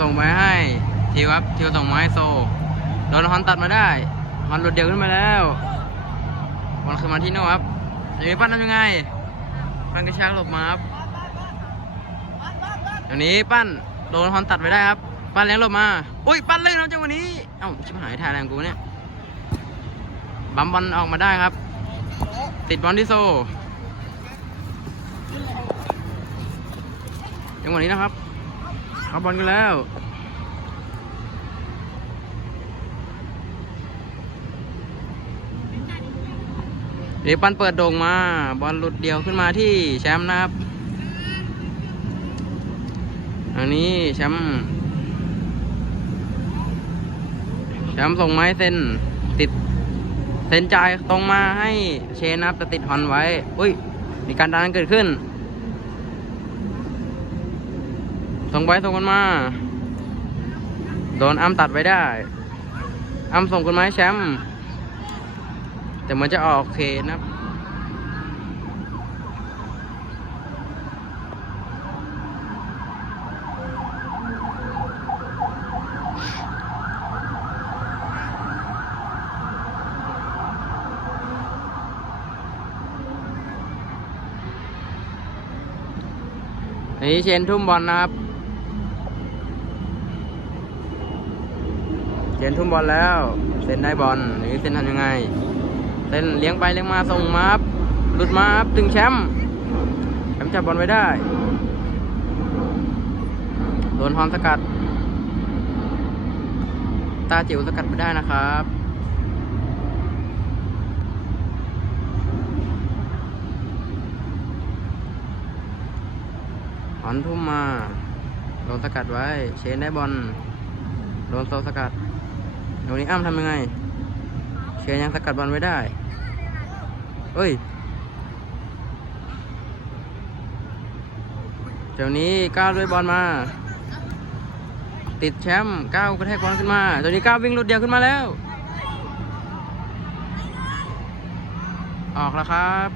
ส่งไปให้ ทิวครับ ทิวส่งมาให้โซโดนฮอนตัดมาได้ฮอนหลุดเดียวขึ้นมาแล้วบอลขึ้นมาที่โน่ครับอย่างนี้ปั้นทำยังไง ปั้นกระชากหลบมาครับอย่างนี้ปั้นโดนฮอนตัดไปได้ครับ ปั้นเลี้ยงหลบมา อุ้ย ปั้นเลยนะจังวะนี้ เอ้าชิบหายทายแรงกูเนี่ยบัมบอลออกมาได้ครับ ติดบอลที่โซจังหวะนี้นะครับ เอาบอลกันแล้วเดี๋ยวปันเปิดโด่งมา บอลหลุดเดียวขึ้นมาที่แชมป์นะครับอันนี้แชมป์แชมป์ส่งไม้เส้นติดเส้นจ่ายตรงมาให้เชนนะครับแต่ติดฮอนไว้ อุ้ย มีการดันเกิดขึ้น ส่งไปส่งกันมา โดนอ้ำตัดไว้ได้ อ้ำส่งกันมาให้แชมป์ แต่เหมันจะออกเคนะครับนนี้เชนทุ่มบอลนะครับ เชนทุ่มบอลแล้วเซนได้บอลหรือเซนทำยังไงเซนเลี้ยงไปเลี้ยงมาส่งมาครับหลุดมาครับถึงแชมป์แชมป์จับบอลไว้ได้โดนฮอนสกัด ตาจิ๋วสกัดไปได้นะครับ หอนทุ่มมา โดนสกัดไว้ เชนได้บอล โดนโซสกัด ดนนี้อ้ำทำยังไง เชนยังสกัดบอลไว้ได้ เฮ้ยเดี๋ยวนี้ก้าวด้วยบอลมา ติดแชมป์ก้าวกระแทกบอลขึ้นมาเดี๋ยวนี้ก้าววิ่งหลุดเดียวขึ้นมาแล้ว ออกแล้วครับ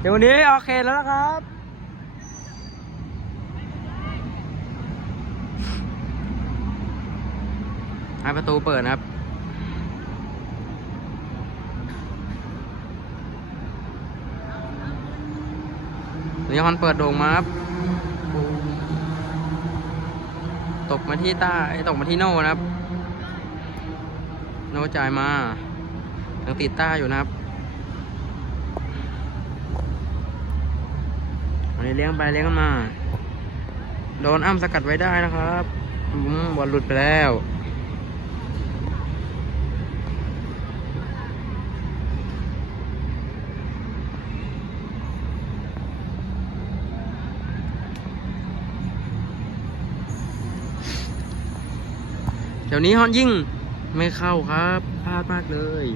เดี๋ยววันนี้ออกเขตแล้วนะครับ ให้ประตูเปิดนะครับนี่ฮอนเปิดโด่งมาครับ ตกมาที่ต้าตกมาที่โน่นะครับ โน่จ่ายมายังติดต้าอยู่นะครับอันนี้เลี้ยงไปเลี้ยงกันมา โดนอ้ำสกัดไว้ได้นะครับบอลหลุดไปแล้ว เดี๋ยวนี้ฮอนยิงไม่เข้าครับพลาดมากเลย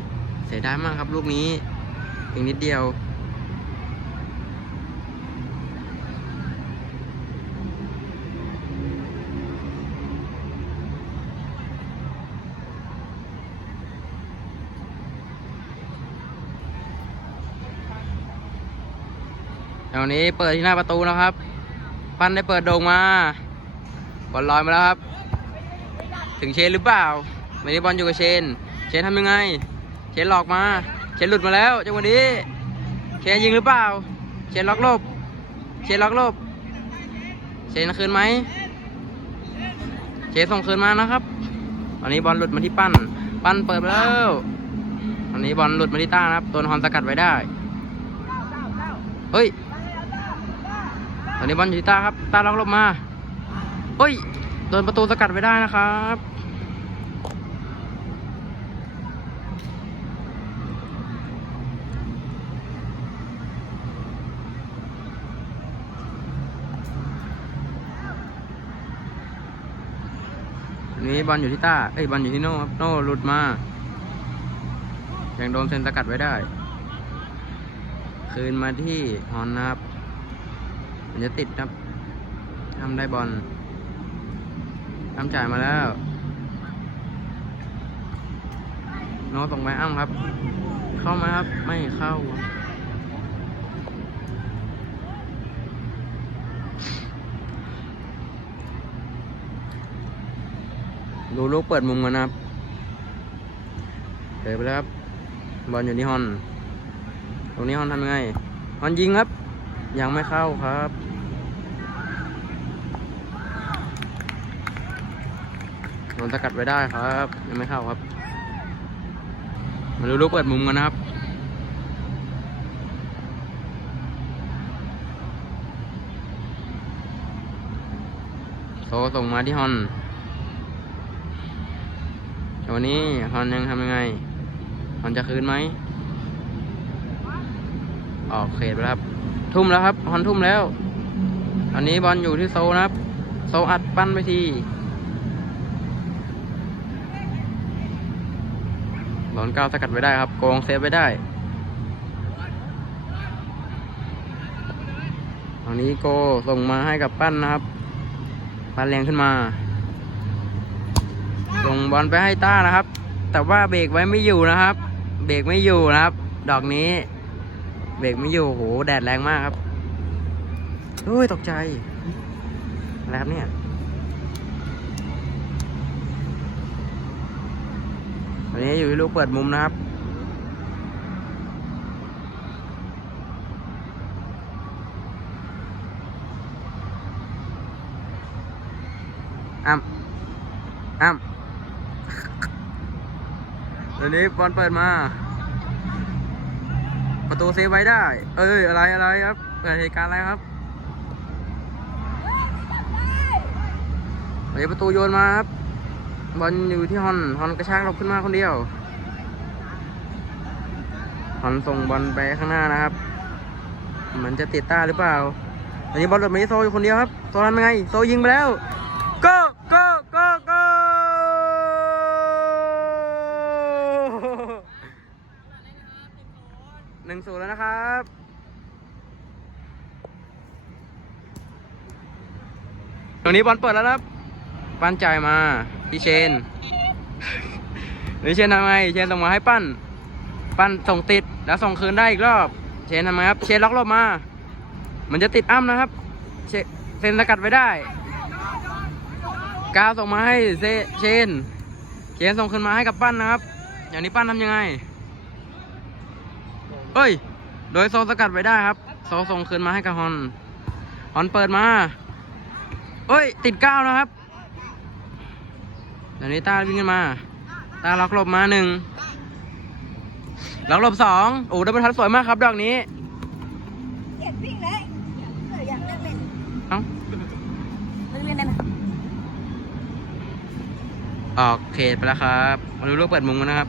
เสียดายมากครับลูกนี้เพียงนิดเดียวเดี๋ยวนี้เปิดที่หน้าประตูแล้วครับ ปั้นได้เปิดโด่งมาบอลลอยมาแล้วครับ ถึงเชนหรือเปล่าไม่ได้บอลอยู่กับเชน เชนทำยังไง เชนหลอกมา เชนหลุดมาแล้วจังหวะนี้ เชนยิงหรือเปล่า เชนล็อกลบ เชนล็อกลบ เชนคืนไหม เชนส่งคืนมานะครับ ตอนนี้บอลหลุดมาที่ปั้น ปั้นเปิดไปแล้ว ตอนนี้บอลหลุดมาที่ต้านะครับโดนฮอนสกัดไว้ได้ เฮ้ย ตอนนี้บอลอยู่ที่ต้าครับ ต้าล็อกลบมา เฮ้ย ดนประตูสกัดไว้ได้นะครับนนี้บอลอยู่ที่ต้า เอ้ยบอลอยู่ที่โน่ครับ โน่หลุดมา ยังโดนเซนสกัดไว้ได้ คืนมาที่ฮอนนะครับ มันจะติดครับทำได้บอล ทำจ่ายมาแล้วน้องตรงไหมอ้ำครับ เข้าไหมครับ ไม่เข้า ดูลูกเปิดมุมมานะครับเตะไปแล้วครับ บอลอยู่นี่ฮอน ตรงนี้ฮอนทำยังไง ฮอนยิงครับ ยังไม่เข้าครับ โดนสกัดไว้ได้ครับ ยังไม่เข้าครับ มาดูลูกเปิดมุมกันนะครับโซส่งมาที่ฮอนวันนี้ฮอนยังทำยังไงฮอนจะคืนไหมออกเขตไปแล้วครับ ทุ่มแล้วครับฮอนทุ่มแล้ว อันนี้บอลอยู่ที่โซนะครับ โซอัดปั้นไปที บอลก้าวสกัดไว้ได้ครับโกงเซฟไว้ได้ตอนนี้โกส่งมาให้กับปั้นนะครับ ปั้นแรงขึ้นมา ส่งบอลไปให้ต้านะครับ แต่ว่าเบรกไว้ไม่อยู่นะครับ เบรกไม่อยู่นะครับ ดอกนี้ เบรกไม่อยู่โหแดดแรงมากครับเฮ้ยตกใจอะไรครับเนี่ย วันนี้อยู่ที่ลูกเปิดมุมนะครับ อ้ำอ้ำเดี๋ยวนี้บอลเปิดมา ประตูเซฟไว้ได้ เอ้ย อะไรอะไรครับ เกิดเหตุการณ์อะไรครับเดี๋ยวประตูโยนมาครับ บอลอยู่ที่ฮอน ฮอนกระชากเราขึ้นมาคนเดียว ฮอนส่งบอลไปข้างหน้านะครับ เหมือนจะติดต้าหรือเปล่าอันนี้บอลหลุดมาที่โซอยู่คนเดียวครับ โซทำยังไง โซยิงไปแล้ว go go go go หนึ่งศูนย์แล้วนะครับตรงนี้บอลเปิดแล้วครับปั้นจ่ายมา ที่เชนนี่เชนทำไงเชนส่งมาให้ปั้น ปั้นส่งติดแล้วส่งคืนได้อีกรอบ เชนทำไงครับ เชนล็อกหลบมา มันจะติดอ้ำนะครับ เชนเซนสกัดไว้ได้กาวส่งมาให้เซเชน เชนส่งคืนมาให้กับปั้นนะครับ อย่างนี้ปั้นทำยังไงเฮ้ย โดยโซสกัดไว้ได้ครับ โซส่งคืนมาให้กับฮอน ฮอนเปิดมาเฮ้ย ติดก้าวนะครับ เดี๋ยวนี้ตาวิ่งขึ้นมา ตาล็อกหลบมาหนึ่งล็อกหลบสองโอ้ดับเบิลทัชสวยมากครับดอกนี้เกลียดวิ่งเลยเอออยากเล่นเล่นเอ้าเล่นเล่นได้ไหมออกเขตไปแล้วครับมาดูลูกเปิดมุมกันนะครับ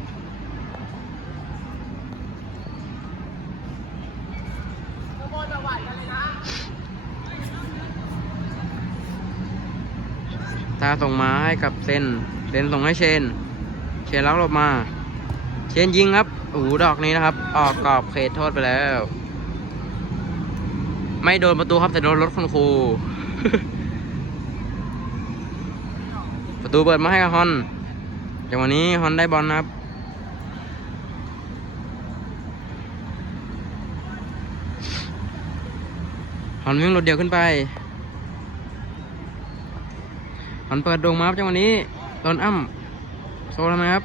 ตาส่งมาให้กับเซนเซนส่งให้เชน เชนล็อกหลบมา เชนยิงครับโอ้โหดอกนี้นะครับ ออกกรอบเขตโทษไปแล้ว ไม่โดนประตูครับแต่โดนรถคุณครู ประตูเปิดมาให้กับฮอนจังหวะนี้ฮอนได้บอลนะครับฮอนวิ่งรถเดียวขึ้นไป อนเปิดโด่งมาครับจังวะนี้โดนอ้ำโซทำไมครับ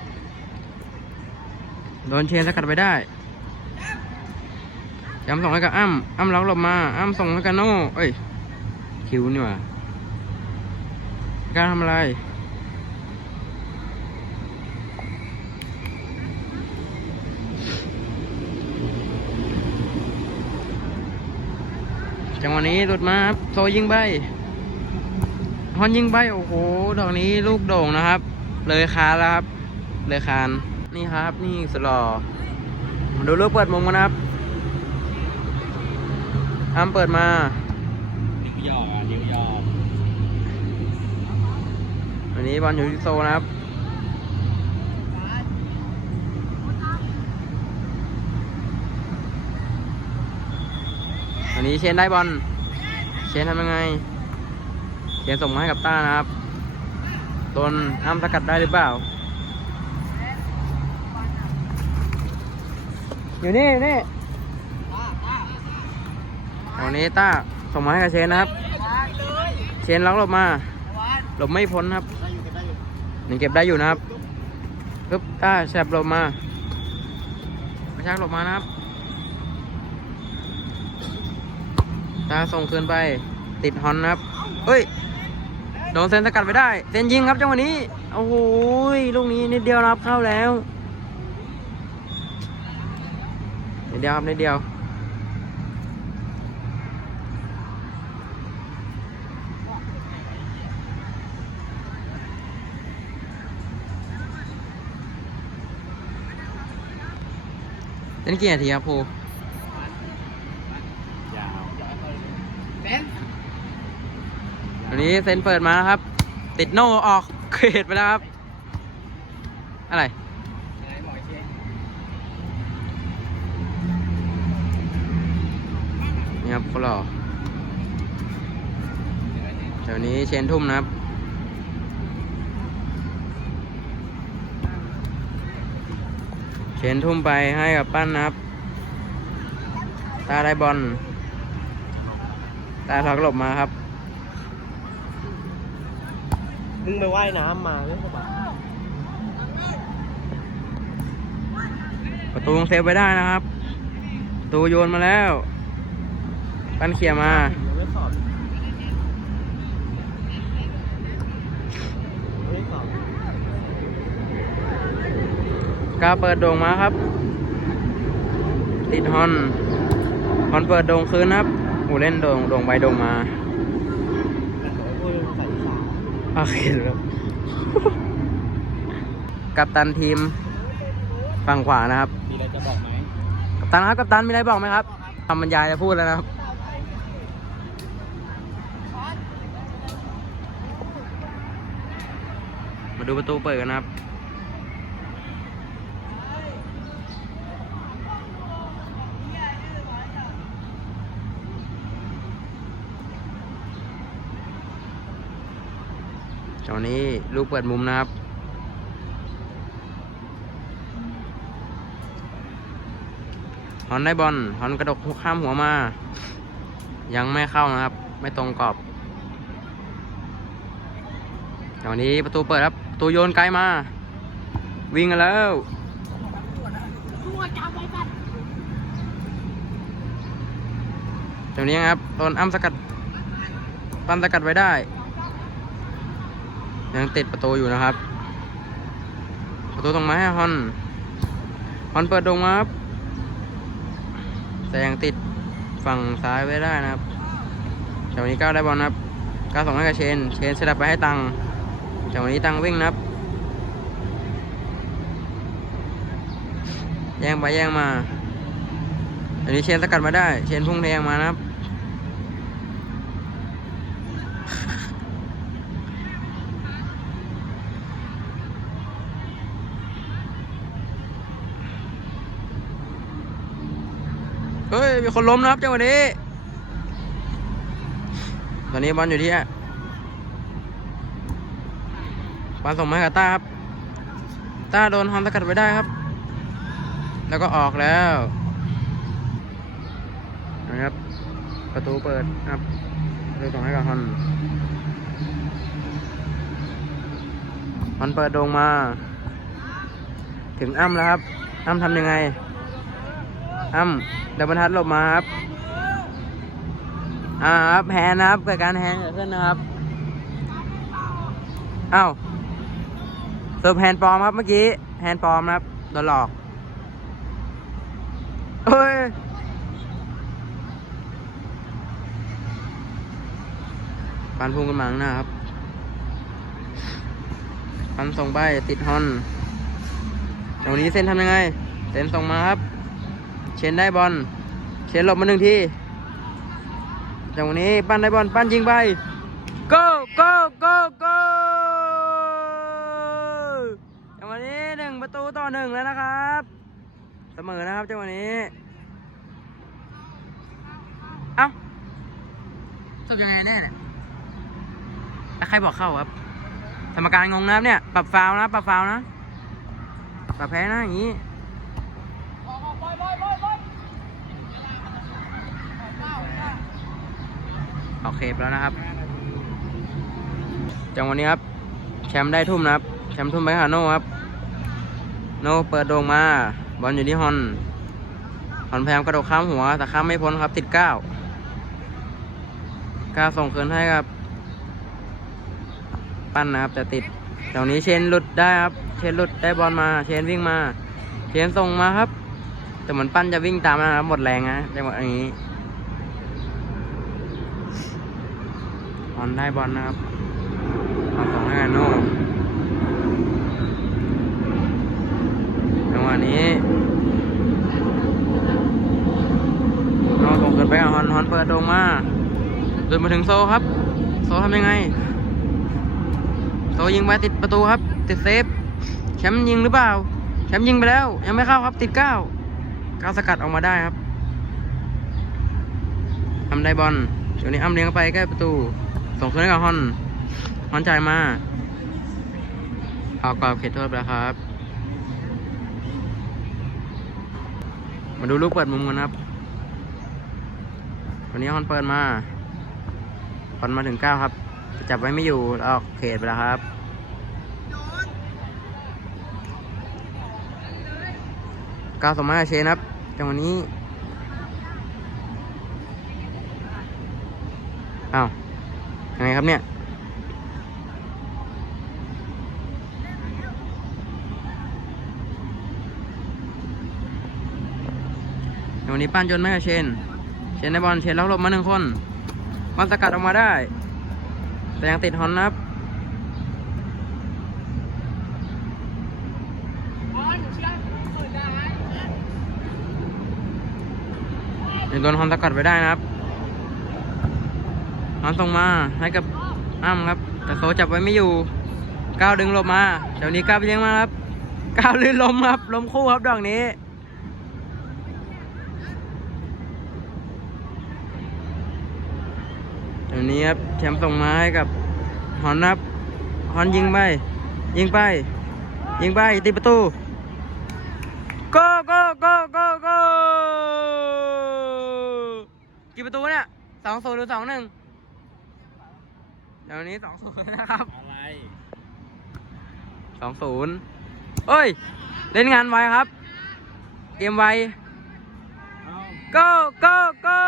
โดนเชนสกัดไปได้ย้ำส่งให้กับอ้ำอ้ำล็อกหลบมาอ้ำส่งให้กับโน่เอ้ยคิวนี่หว่าการทำอะไรจังหวะนี้หลุดมาครับโซยิงไป ฮอนยิงไปโอ้โหดอกนี้ลูกโด่งนะครับ เลยคานแล้วครับ เลยคานนี่ครับ นี่สลอมาดูลูกเปิดมุมกันนะครับอ้ำเปิดมานิ้วยอนิ้วยออันนี้บอลอยู่ที่โซนะครับอันนี้เชนได้บอลเชนทำยังไง เชนส่งมาให้กับต้านะครับโดนอ้ำสกัดได้หรือเปล่า อยู่นี่นี่วันนี้ต้าส่งมาให้กับเชนนะครับ เชนล็อกหลบมาหลบไม่พ้นครับยังเก็บได้อยู่นะครับปึ๊บต้าแสบหลบมาไม่ชักหลบมานะครับตาส่งคืนไปติดฮอนนะครับเฮ้ย โดนเซนสกัดไปได้ เซนยิงครับจังหวะนี้ โอ้โหลูกนี้นิดเดียวครับเข้าแล้วนิดเดียวครับนิดเดียว เล่นกี่นาทีครับภูยาววัน นี้เซนเปิดมาครับ ติดโน่ออกเขตไปแล้วครับ อะไรนี่ครับคนหล่อแถวนี้เชนทุ่มนะครับเชนทุ่มไปให้กับปั้นนะครับ ตาได้บอล ตาถอกหลบมาครับ เพิ่งไปว่ายน้ำมาไม่สบายประตูยังเซฟไว้ได้นะครับประตูโยนมาแล้วปั้นเขี่ยมายังไม่สอบไม่สอบกาเปิดโด่งมาครับ ติดฮอนฮอนเปิดโด่งคืนนะครับโอ้เล่นโด่งโด่งไปโด่งมา พูดภาษาอีสาน โอเคครับ กัปตันทีมฝั่งขวานะครับ มีอะไรจะบอกไหมกัปตันครับ กัปตันมีอะไรบอกไหมครับคำบรรยายจะพูดแล้วนะครับ มาดูประตูเปิดกันนะครับ ตอนนี้ลูกเปิดมุมนะครับ ฮอนได้บอล ฮอนกระดกข้ามหัวมา ยังไม่เข้านะครับ ไม่ตรงกรอบตอนนี้ประตูเปิดครับ ประตูโยนไกลมา วิ่งกันแล้วตรงนี้ครับโดนอ้ำสกัดปั้นสกัดไว้ได้ ยังติดประตูอยู่นะครับ ประตูตรงมาให้ฮอนฮอนเปิดตรงมาครับแต่ยังติดฝั่งซ้ายไว้ได้นะครับจากวันนี้ก้าวได้บอลนะครับก้าวส่งให้กับเชน เชนสลับไปให้ตังจากวันนี้ตังวิ่งนะครับแย่งไปแย่งมาอันนี้เชนสกัดมาได้ เชนพุ่งแทงมานะครับ เฮ้ย มีคนล้มนะครับจังหวะนี้ ตอนนี้บอลอยู่ที่บอลส่งมาให้กับต้าครับ ต้าโดนฮอนสกัดไว้ได้ครับ แล้วก็ออกแล้วนะครับ ประตูเปิดครับประตูส่งให้กับฮอนฮอนเปิดโดงมา ถึงอ้ำแล้วครับอ้ำทำยังไง อ้ำเดี๋ยวบรรทัดหลบมาครับ อ่าครับแฮนด์นะครับเกิดการแฮนด์เกิดขึ้นนะครับ อ้าวเสิร์ฟแฮนด์ปลอมครับเมื่อกี้ แฮนด์ปลอมนะครับโดนหลอกเฮ้ยปันพุ่งกันมาข้งน้าครับปันส่งไปติดฮอนต่วันนี้เส้นทำยังไง เส้นส่งมาครับ เชนได้บอลเชนหลบมาหนึ่งทีจังหวะนี้ปั้นได้บอลปั้นยิงไป go go go go จังหวะนี้หนึ่งประตูต่อหนึ่งแล้วนะครับ เสมอนะครับจังหวะนี้ เอ้าจบยังไงแน่เนี่ยแล้วใครบอกเข้าครับสมการงงนะครับเนี่ย ปรับฟาวนะ ปรับฟาวนะ ปรับแพ้นะอย่างนี้ โอเคปแล้วนะครับ จังวันนี้ครับ แชมป์ได้ทุ่มนะครับ แชมป์ทุ่มไปหาโน่ครับ โน่เปิดโด่งมา บอลอยู่ที่ฮอนฮอนแพมกระโดดข้ามหัว แต่ข้ามไม่พ้นครับ ติดเก้าเก้าส่งคืนให้ครับ ปั้นนะครับ แต่ติดตรงนี้เชนหลุดได้ครับ เชนหลุดได้บอลมา เชนวิ่งมา เชนส่งมาครับ แต่เหมือนปั้นจะวิ่งตามนะครับ หมดแรงนะจังหวะนี้ อนได้บอลนะครับฮอนส่งให้กับโน่จังหวะนี้โน่ส่งขึ้นไปกับฮอนฮอนเปิดโดงมาเดินมาถึงโซครับ โซทำยังไง โซยิงไปติดประตูครับ ติดเซฟ แชมป์ยิงหรือเปล่า แชมป์ยิงไปแล้ว ยังไม่เข้าครับ ติดเก้าเก้าสกัดออกมาได้ครับทำได้บอลเดี๋ยวนี้อ้ำเลี้ยงไปใกล้ประตู ส่งคืนให้กับฮอนฮอนจ่ายมาเอากรอบเขตโทษไปแล้วครับ มาดูลูกเปิดมุมกันครับวันนี้ฮอนเปิดมาฮอนมาถึงเก้าครับ จับไว้ไม่อยู่ออกเขตไปแล้วครับเก้าสมมาเชนครับจังหวะนี้อ้าว ยังไงครับเนี่ยจังนี้ปั้นจนไม่กับเชน เชนได้บอลเชนล็อกลบมาหนึ่งคนบอลสกัดออกมาได้ แต่ยังติดฮอนนะครับยังโดนฮอนสกัดไปได้นะครับ ฮอนส่งมาให้กับอ้ำครับ แต่โซจับไว้ไม่อยู่ก้าวดึงลบมาเดี๋ยวนี้ก้าวไปเลี้ยงมาครับก้าวลื่นลมครับ ลมคู่ครับดอกนี้เดี๋ยวนี้ครับแชมป์ส่งมาให้กับฮอนครับฮอนยิงไป ยิงไป ยิงไปตีประตูโกโกโกโกโกกี่ประตูเนี่ยสองศูนย์หรือสองหนึ่ง ดี๋ยวนี้สองศูนย์นะครับอะไรสองศูนย์เอ้ย เล่นงานไวครับ เตรียมไว go go go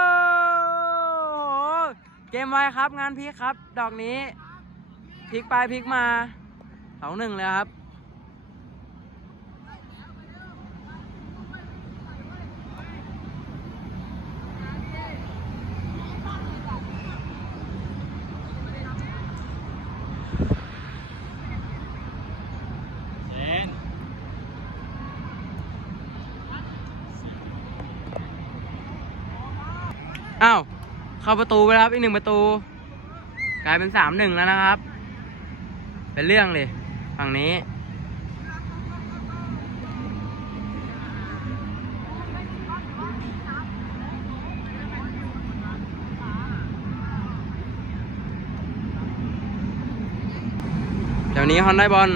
เกมไวครับงานพลิกครับ ดอกนี้พลิกไปพลิกมาสองหนึ่งเลยครับ เชน อ้าว เข้าประตูไปแล้วครับอีกหนึ่งประตู กลายเป็นสามหนึ่งแล้วนะครับ เป็นเรื่องเลยฝั่งนี้เดี๋ยวนี้ฮอนได้บอล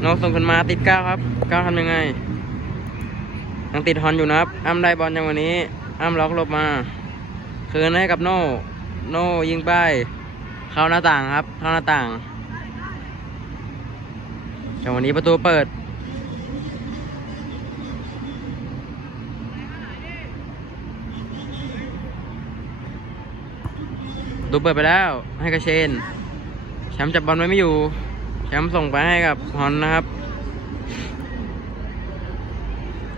โนกส่งขึ้นมาติดเก้าครับเก้าทำยังไง ยังติดฮอนอยู่นะครับอ้ำได้บอลจังวันนี้อ้ำล็อกลบมา คืนให้กับโน่ โน่ยิงไปเข้าหน้าต่างครับ เข้าหน้าต่างจังวันนี้ประตูเปิดประตูเปิดไปแล้วให้กับเชน แชมป์จับบอลไว้ไม่อยู่ แชมป์ส่งไปให้กับฮอนนะครับ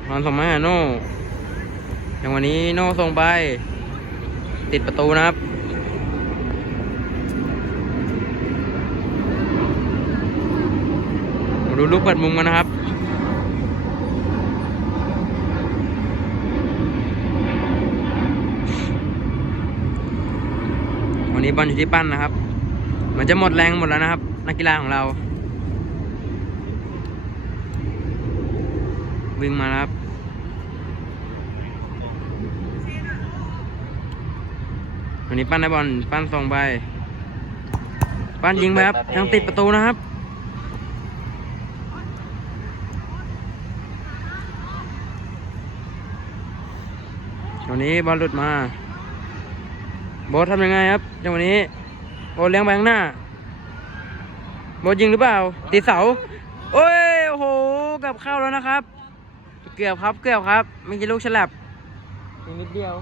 ฮอนส่งมาให้โน่อย่างวันนี้โน่ส่งไป ติดประตูนะครับดูลูกเปิดมุมกันนะครับวันนี้บอลอยู่ที่ปั้นนะครับ มันจะหมดแรงหมดแล้วนะครับ นักกีฬาของเรา วิ่งมาครับ วันนี้ปั้นได้บอลปั้นส่งไป ปั้นยิงไปครับยังติดประตูนะครับวันนี้บอลหลุดมาโบสทำยังไงครับจังหวะนี้โบทเลี้ยงไปข้างหน้าโบทยิงหรือเปล่าตีเสาโอ้ยโอ้โหเกือบเข้าแล้วนะครับ เกือบครับเกือบครับไม่ใช่ลูกฉลับอีกนิดเดียว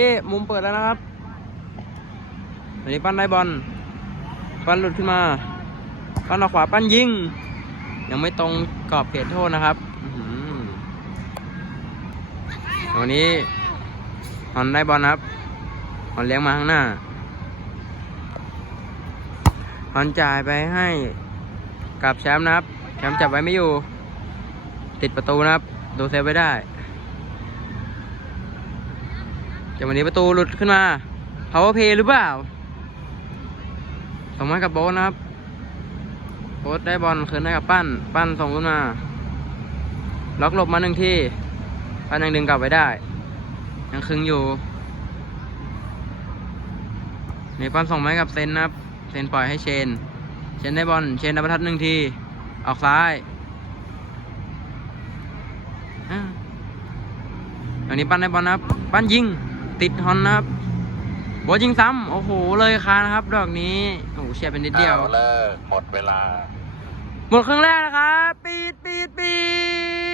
เอ๊ะมุมเปิดแล้วนะครับอันนี้ปั้นได้บอล ปั้นหลุดขึ้นมา ปั้นออกขวาปั้นยิง ยังไม่ตรงกรอบเขตโทษนะครับวันนี้ฮอนได้บอลครับฮอนเลี้ยงมาข้างหน้าฮอนจ่ายไปให้กับแชมป์นะครับ แชมป์จับไว้ไม่อยู่ ติดประตูนะครับ ดูเซฟไว้ได้ จากวันนี้ประตูหลุดขึ้นมา power play หรือเปล่าส่งมาให้กับโบ๊ทนะครับโบ๊ทได้บอลคืนให้กับปั้น ปั้นส่งขึ้นมา ล็อกหลบมาหนึ่งที่ ปั้นยังดึงกลับไว้ได้ ยังคึงอยู่นี่ปั้นส่งมาให้กับเซนนะครับ เซนปล่อยให้เชน เชนได้บอล เชนได้ประทัดหนึ่งที ออกซ้ายอันนี้ปั้นได้บอลนะครับ ปั้นยิง ติดฮอนนะครับโบทยิงซ้ำโอ้โหเลยคานนะครับ ดอกนี้โอ้โหเฉียดเป็นนิดเดียวอาเลิกหมดเวลา หมดครึ่งแรกนะครับปีดปีดปีด